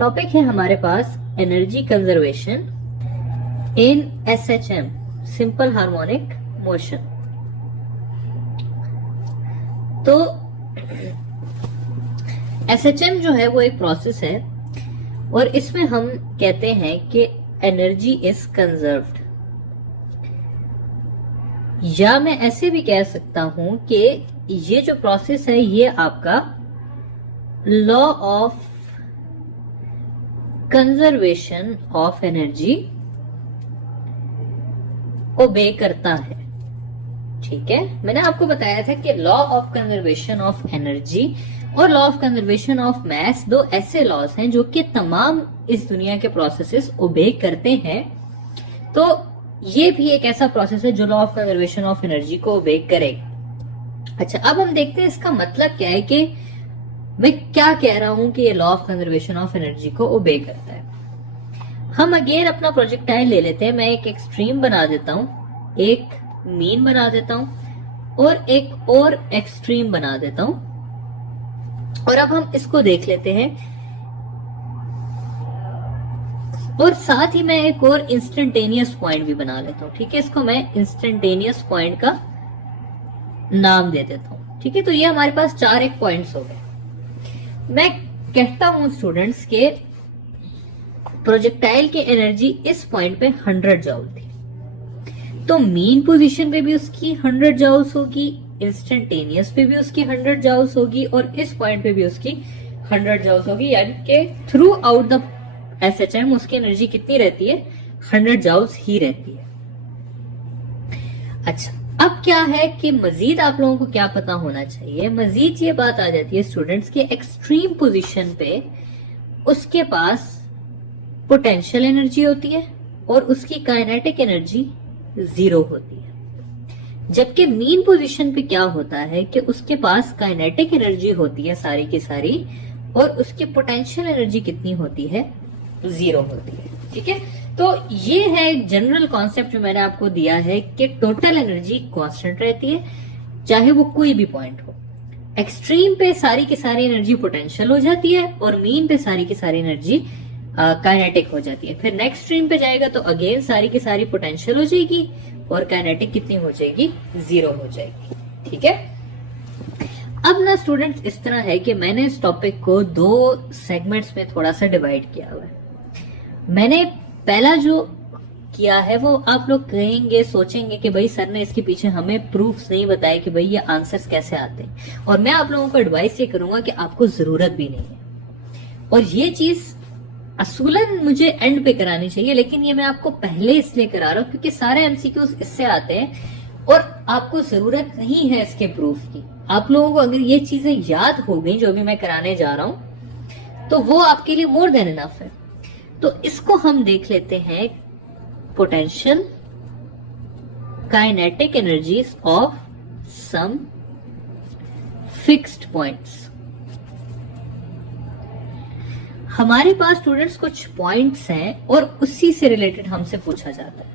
Topic है हमारे पास energy conservation in SHM, simple harmonic motion. तो SHM जो है वो एक प्रोसेस है और इसमें हम कहते हैं कि एनर्जी इज कंजर्व्ड, या मैं ऐसे भी कह सकता हूं कि ये जो प्रोसेस है ये आपका law of conservation of energy obey करता है। ठीक है, मैंने आपको बताया था कि law of conservation of energy और law of conservation of mass दो ऐसे लॉज हैं जो कि तमाम इस दुनिया के प्रोसेसेस ओबे करते हैं। तो ये भी एक ऐसा प्रोसेस है जो law of conservation of energy को ओबे करेगा। अच्छा, अब हम देखते हैं इसका मतलब क्या है, कि मैं क्या कह रहा हूं कि ये law of conservation of energy को ओबे करता है। हम अगेन अपना प्रोजेक्टाइल ले लेते हैं। मैं एक एक्सट्रीम बना देता हूं, एक मीन बना देता हूं और एक और एक्सट्रीम बना देता हूं, और अब हम इसको देख लेते हैं। और साथ ही मैं एक और इंस्टेंटेनियस पॉइंट भी बना लेता हूं। ठीक है, इसको मैं इंस्टेंटेनियस पॉइंट का नाम दे देता हूं। ठीक है, तो ये हमारे पास 4 एक पॉइंट्स हो गए। मैं कहता हूं स्टूडेंट्स के प्रोजेक्टाइल की एनर्जी इस पॉइंट पे 100 जूल थी, तो मीन पोजीशन पे भी उसकी 100 जूल्स होगी, इंस्टेंटेनियस पे भी उसकी 100 जूल्स होगी, और इस पॉइंट पे भी उसकी 100 जूल्स होगी। यानी कि थ्रू आउट द SHM उसकी एनर्जी कितनी रहती है? 100 जूल्स ही रहती है। अच्छा, अब क्या है कि मजीद आप लोगों को क्या पता होना चाहिए? मजीद ये बात आ जाती है स्टूडेंट्स के एक्सट्रीम पोजीशन पे उसके पास पोटेंशियल एनर्जी होती है और उसकी काइनेटिक एनर्जी 0 होती है। जबकि मीन पोजीशन पे क्या होता है कि उसके पास काइनेटिक एनर्जी होती है सारी की सारी, और उसकी पोटेंशियल एनर्जी कितनी होती है? 0 होती है। ठीक है, तो ये है जनरल कॉन्सेप्ट जो मैंने आपको दिया है कि टोटल एनर्जी कांस्टेंट रहती है चाहे वो कोई भी पॉइंट हो। एक्सट्रीम पे सारी की सारी एनर्जी पोटेंशियल हो जाती है और मीन पे सारी की सारी एनर्जी काइनेटिक हो जाती है। फिर नेक्स्ट स्ट्रीम पे जाएगा तो अगेन सारी की सारी पोटेंशियल हो जाएगी और काइनेटिक कितनी हो जाएगी? 0 हो जाएगी। ठीक है, अब ना स्टूडेंट्स इस तरह है कि मैंने इस टॉपिक को 2 सेगमेंट्स में थोड़ा सा डिवाइड किया हुआ है। मैंने पहला जो किया है वो आप लोग कहेंगे, सोचेंगे कि भाई सर ने इसके पीछे हमें प्रूफ्स नहीं बताए कि भाई ये आंसर्स कैसे आते हैं, और मैं आप लोगों को एडवाइस ये करूंगा कि आपको जरूरत भी नहीं है, और ये चीज असूलन मुझे एंड पे करानी चाहिए, लेकिन ये मैं आपको पहले इसलिए करा रहा हूं क्योंकि सारे MCQs इससे आते हैं और आपको जरूरत नहीं है इसके प्रूफ की। आप लोगों को अगर ये चीजें याद हो गई जो भी मैं कराने जा रहा हूं तो वो आपके लिए मोर देन इनफ है। तो इसको हम देख लेते हैं, potential kinetic energies of some fixed points. हमारे पास स्टूडेंट्स कुछ पॉइंट्स हैं और उसी से रिलेटेड हमसे पूछा जाता है।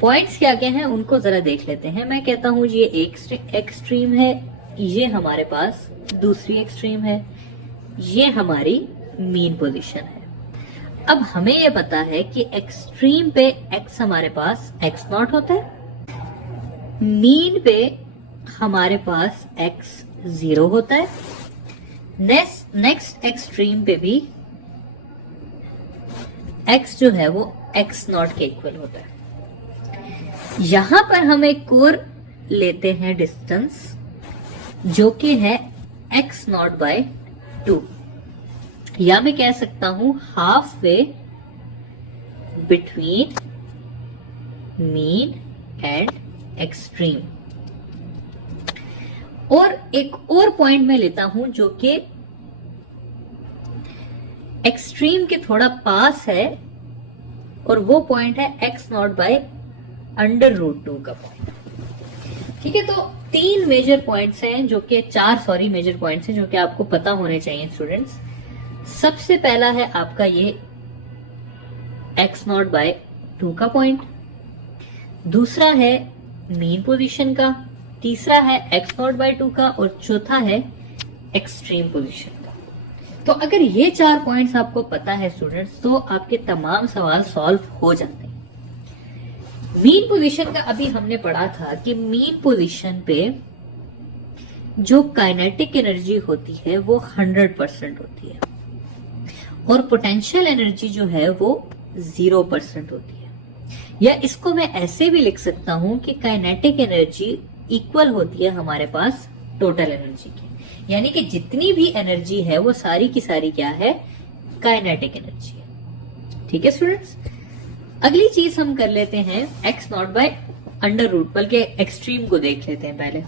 पॉइंट्स क्या क्या हैं उनको जरा देख लेते हैं। मैं कहता हूं ये एक एक्सट्रीम है, ये हमारे पास दूसरी एक्सट्रीम है, ये हमारी मीन पोजीशन है। अब हमें ये पता है कि एक्सट्रीम पे x हमारे पास x0 होता है, मीन पे हमारे पास x 0 होता है, नेक्स्ट एक्सट्रीम पे भी x जो है वो x0 के इक्वल होता है। यहां पर हम एक और लेते हैं डिस्टेंस जो कि है x0/2, या मैं कह सकता हूं half way between mean and extreme. और एक और पॉइंट मैं लेता हूं जो कि एक्सट्रीम के थोड़ा पास है, और वो पॉइंट है x0/√2 का पॉइंट। ठीक है, तो 3 मेजर पॉइंट्स हैं जो कि 4 मेजर पॉइंट्स हैं जो कि आपको पता होने चाहिए स्टूडेंट्स। सबसे पहला है आपका ये x0/2 का पॉइंट, दूसरा है मीन पोजीशन का, तीसरा है x0/2 का, और चौथा है एक्सट्रीम पोजीशन का। तो अगर ये 4 पॉइंट्स आपको पता है स्टूडेंट्स, तो आपके तमाम सवाल सॉल्व हो जाते हैं। मीन पोजीशन का अभी हमने पढ़ा था कि मीन पोजीशन पे जो काइनेटिक एनर्जी होती है वो 100% होती है और पोटेंशियल एनर्जी जो है वो 0% होती है। या इसको मैं ऐसे भी लिख सकता हूं कि काइनेटिक एनर्जी इक्वल होती है हमारे पास टोटल एनर्जी की, यानी कि जितनी भी एनर्जी है वो सारी की सारी क्या है, काइनेटिक एनर्जी है। ठीक है स्टूडेंट्स, अगली चीज हम कर लेते हैं x not by under root, बल्कि एक्सट्रीम को देख लेते हैं पहले।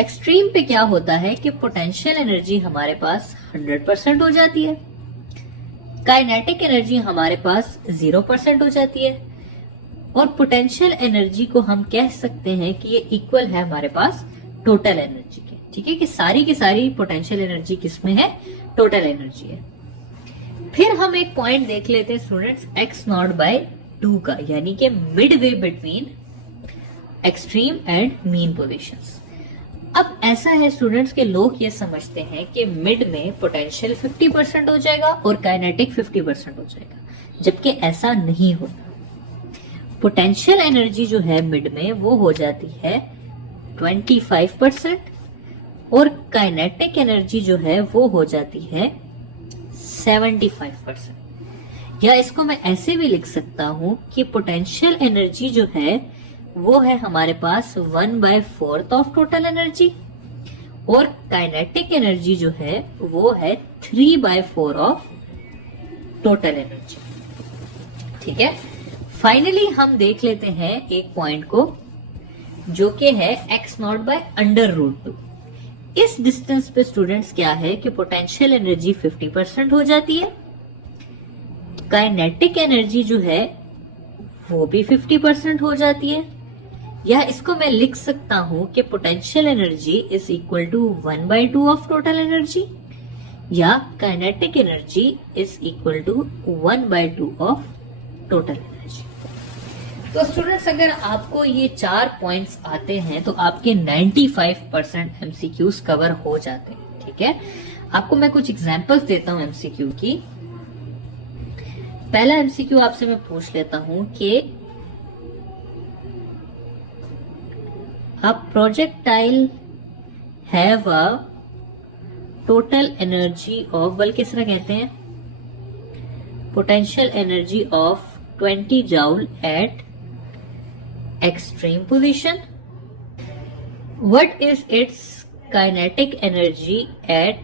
एक्सट्रीम पे क्या होता है कि पोटेंशियल एनर्जी हमारे पास 100% हो जाती है, काइनेटिक एनर्जी हमारे पास 0% हो जाती है और पोटेंशियल एनर्जी को हम कह सकते हैं कि ये इक्वल है हमारे पास टोटल एनर्जी के। ठीक है, कि सारी की सारी पोटेंशियल एनर्जी किसमें है, टोटल एनर्जी है। फिर हम एक पॉइंट देख लेते हैं स्टूडेंट्स x नॉट बाय 2 का, यानी कि mid way between extreme and mean positions. अब ऐसा है स्टूडेंट्स के लोग ये समझते हैं कि मिड में पोटेंशियल 50% हो जाएगा और काइनेटिक 50% हो जाएगा, जबकि ऐसा नहीं होता। पोटेंशियल एनर्जी जो है मिड में वो हो जाती है 25% और काइनेटिक एनर्जी जो है वो हो जाती है 75%। या इसको मैं ऐसे भी लिख सकता हूं कि पोटेंशियल एनर्जी जो है वो है हमारे पास 1/4 ऑफ टोटल एनर्जी और काइनेटिक एनर्जी जो है वो है 3/4 ऑफ टोटल एनर्जी। ठीक है, फाइनली हम देख लेते हैं एक पॉइंट को जो कि है x not by under root 2। इस डिस्टेंस पे स्टूडेंट्स क्या है कि पोटेंशियल एनर्जी 50% हो जाती है, काइनेटिक एनर्जी जो है वो भी 50% हो जाती है। या इसको मैं लिख सकता हूं कि potential energy is equal to 1/2 of total energy या kinetic energy is equal to 1/2 of total energy. तो स्टूडेंट्स अगर आपको ये 4 पॉइंट्स आते हैं तो आपके 95% एमसीक्यूज कवर हो जाते हैं। ठीक है, आपको मैं कुछ एग्जांपल्स देता हूं एमसीक्यू की। पहला एमसीक्यू आपसे मैं पूछ लेता हूं कि a projectile have a total energy of, बल्कि इस तरह कहते हैं, potential energy of 20 joule at extreme position. What is its kinetic energy at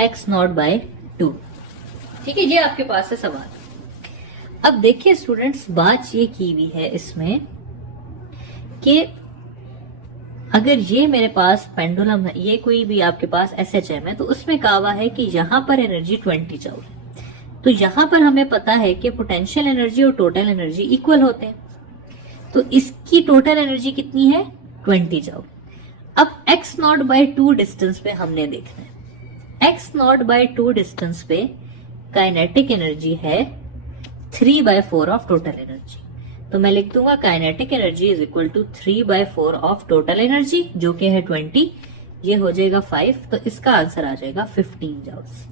x naught by 2? ठीक है, ये आपके पास है सवाल। अब देखिए स्टूडेंट्स, बात ये की हुई है इसमें कि अगर ये मेरे पास पेंडुलम है, ये कोई भी आपके पास SHM है, तो उसमें कहा हुआ है कि यहां पर एनर्जी 20 जूल है। तो यहां पर हमें पता है कि पोटेंशियल एनर्जी और टोटल एनर्जी इक्वल होते हैं, तो इसकी टोटल एनर्जी कितनी है, 20 जूल। अब x नॉट बाय 2 डिस्टेंस पे हमने देखना है। x नॉट बाय 2 डिस्टेंस पे काइनेटिक एनर्जी है 3/4 ऑफ टोटल एनर्जी। तो मैं लिख दूंगा kinetic energy is equal to 3/4 of total energy, जो कि है 20, ये हो जाएगा 5, तो इसका आंसर आ जाएगा 15 जूल्स।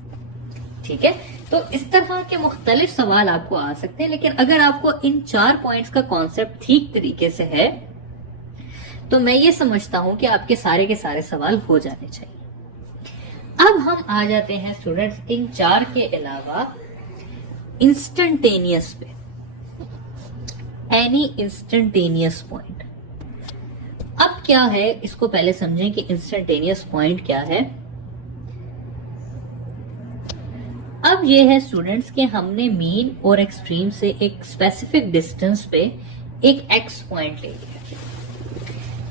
ठीक है, तो इस तरह के मुख्तलिफ सवाल आपको आ सकते हैं, लेकिन अगर आपको इन 4 पॉइंट्स का कॉन्सेप्ट ठीक तरीके से है तो मैं ये समझता हूं कि आपके सारे के सारे सवाल हो जाने चाहिए। अब हम आ जाते हैं स्टूडेंट्स इन 4 के अलावा इंस्टेंटेनियस पे, एनी इंस्टेंटेनियस पॉइंट। अब क्या है, इसको पहले समझें कि इंस्टेंटेनियस पॉइंट क्या है। अब ये है स्टूडेंट्स कि हमने मीन और एक्सट्रीम से एक स्पेसिफिक डिस्टेंस पे एक एक्स पॉइंट ले लिया।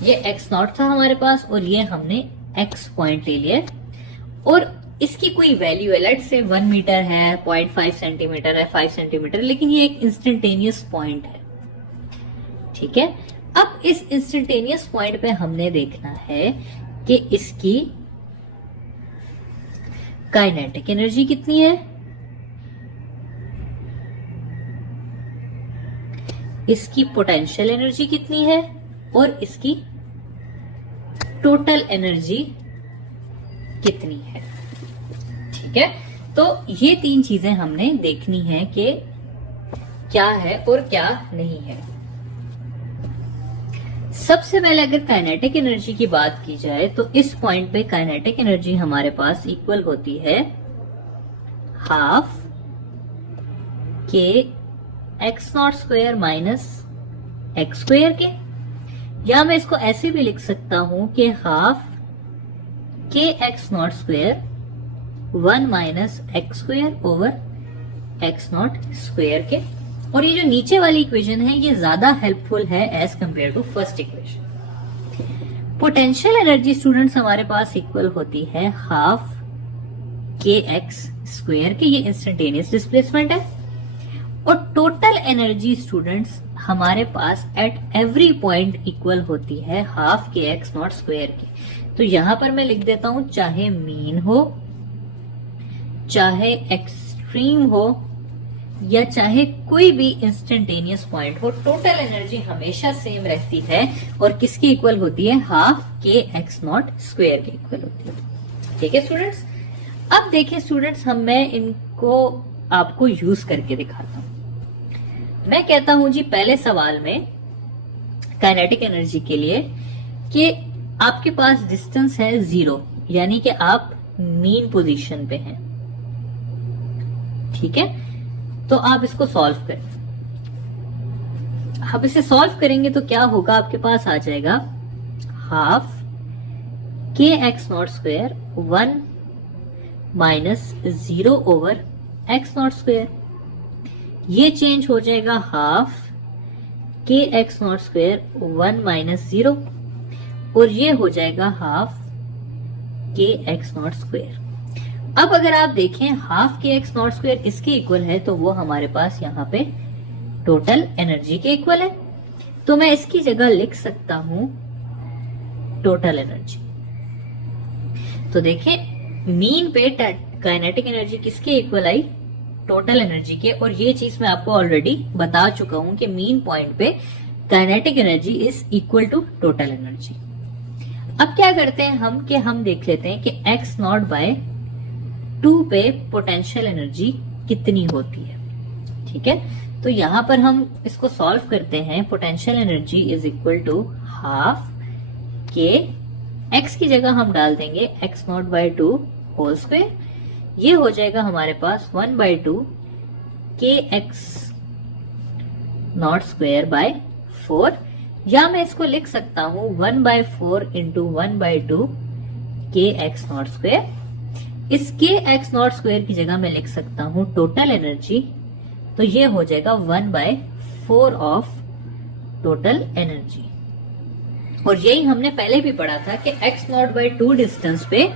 ये एक्स नॉट था हमारे पास और ये हमने एक्स पॉइंट ले लिया और इसकी कोई वैल्यू है, लेट्स से 1 मीटर है, 0.5 सेंटीमीटर है, 5 सेंटीमीटर, लेकिन ये एक इंस्टेंटेनियस पॉइंट है। ठीक है, अब इस इंस्टेंटेनियस पॉइंट पे हमने देखना है कि इसकी काइनेटिक एनर्जी कितनी है, इसकी पोटेंशियल एनर्जी कितनी है और इसकी टोटल एनर्जी कितनी है। ठीक है, तो ये 3 चीजें हमने देखनी है कि क्या है और क्या नहीं है। सबसे पहले अगर काइनेटिक एनर्जी की बात की जाए तो इस पॉइंट पे काइनेटिक एनर्जी हमारे पास इक्वल होती है हाफ के x not square minus x square के, या मैं इसको ऐसे भी लिख सकता हूं कि हाफ के x not square 1 minus x square over x not square के। और ये जो नीचे वाली इक्वेशन है ये ज्यादा हेल्पफुल है as compare to first equation. Potential energy students हमारे पास इक्वल होती है हाफ के एक्स स्क्वायर के, ये इंस्टेंटेनियस डिस्प्लेसमेंट है। और टोटल एनर्जी स्टूडेंट्स हमारे पास एट एवरी पॉइंट इक्वल होती है हाफ के एक्स नॉट स्क्वायर की। तो यहां पर मैं लिख देता हूं, चाहे मीन हो, चाहे एक्सट्रीम हो, या चाहे कोई भी इंस्टेंटेनियस पॉइंट हो, टोटल एनर्जी हमेशा सेम रहती है और किसकी इक्वल होती है, हाफ के एक्स नॉट स्क्वायर के इक्वल होती है। ठीक है स्टूडेंट्स, अब देखिए स्टूडेंट्स, मैं इनको आपको यूज करके दिखाता हूं। मैं कहता हूं जी पहले सवाल में काइनेटिक एनर्जी के लिए कि आपके पास डिस्टेंस है 0, यानी कि आप मीन पोजीशन पे हैं। ठीक है, तो आप इसको सॉल्व करें। आप इसे सॉल्व करेंगे तो क्या होगा, आपके पास आ जाएगा हाफ के x not square 1 minus 0 over x not square. ये चेंज हो जाएगा हाफ के एक्स नॉट स्क्वायर 1 माइनस 0, और ये हो जाएगा हाफ के एक्स नॉट स्क्वायर। अब अगर आप देखें हाफ के एक्स नॉट स्क्वायर इसके इक्वल है, तो वो हमारे पास यहाँ पे टोटल एनर्जी के इक्वल है। तो मैं इसकी जगह लिख सकता हूं टोटल एनर्जी। तो देखें मीन पे काइनेटिक एनर्जी किसके इक्वल आई, टोटल एनर्जी के। और ये चीज मैं आपको ऑलरेडी बता चुका हूं कि मीन पॉइंट पे kinetic energy is equal to total energy. अब क्या करते हैं हम कि हम देख लेते हैं कि एक्स नॉट बाय 2 पे पोटेंशियल एनर्जी कितनी होती है। ठीक है, तो यहां पर हम इसको सॉल्व करते हैं। Potential energy is equal to half के एक्स की जगह हम डाल देंगे x not by 2 whole square. ये हो जाएगा हमारे पास 1/2 के एक्स नॉट स्क्वायर बाय 4, या मैं इसको लिख सकता हूं 1/4 इंटू 1/2 के एक्स नॉट स्क्वायर। इस के एक्स नॉट स्क्वायर की जगह मैं लिख सकता हूं टोटल एनर्जी, तो ये हो जाएगा 1/4 ऑफ टोटल एनर्जी। और यही हमने पहले भी पढ़ा था कि x नॉट बाय 2 डिस्टेंस पे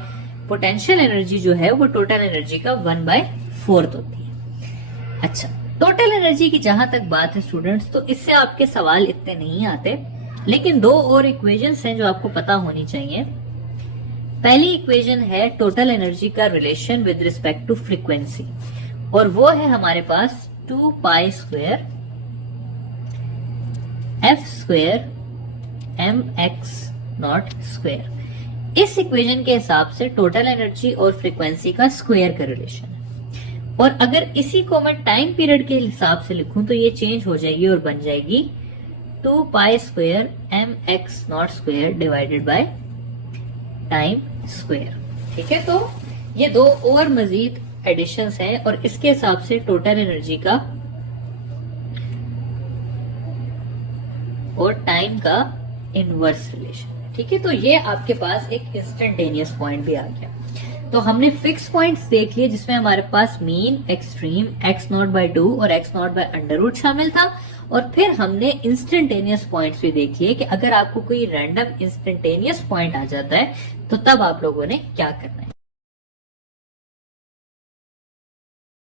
पोटेंशियल एनर्जी जो है वो टोटल एनर्जी का 1/4 होती है। अच्छा, टोटल एनर्जी की जहां तक बात है स्टूडेंट्स, तो इससे आपके सवाल इतने नहीं आते, लेकिन 2 और इक्वेशंस हैं जो आपको पता होनी चाहिए। पहली इक्वेशन है टोटल एनर्जी का relation with respect to frequency, और वो है हमारे पास 2 pi square f square m x not square. इस इक्वेशन के हिसाब से टोटल एनर्जी और फ्रीक्वेंसी का स्क्वायर का रिलेशन है। और अगर इसी को मैं टाइम पीरियड के हिसाब से लिखूं तो ये चेंज हो जाएगी और बन जाएगी 2 pi square m x not square divided by time square. ठीक है, तो ये 2 और मजीद एडिशंस हैं और इसके हिसाब से टोटल एनर्जी का और टाइम का इनवर्स रिलेशन। ठीक है, तो ये आपके पास एक इंस्टेंटेनियस पॉइंट भी आ गया। तो हमने फिक्स पॉइंट्स देख लिए जिसमें हमारे पास mean, extreme, x not by 2 और x नॉट बाय अंडर शामिल था। और फिर हमने इंस्टेंटेनियस पॉइंट्स भी देख लिए कि अगर आपको कोई रैंडम इंस्टेंटेनियस पॉइंट आ जाता है तो तब आप लोगों ने क्या करना है।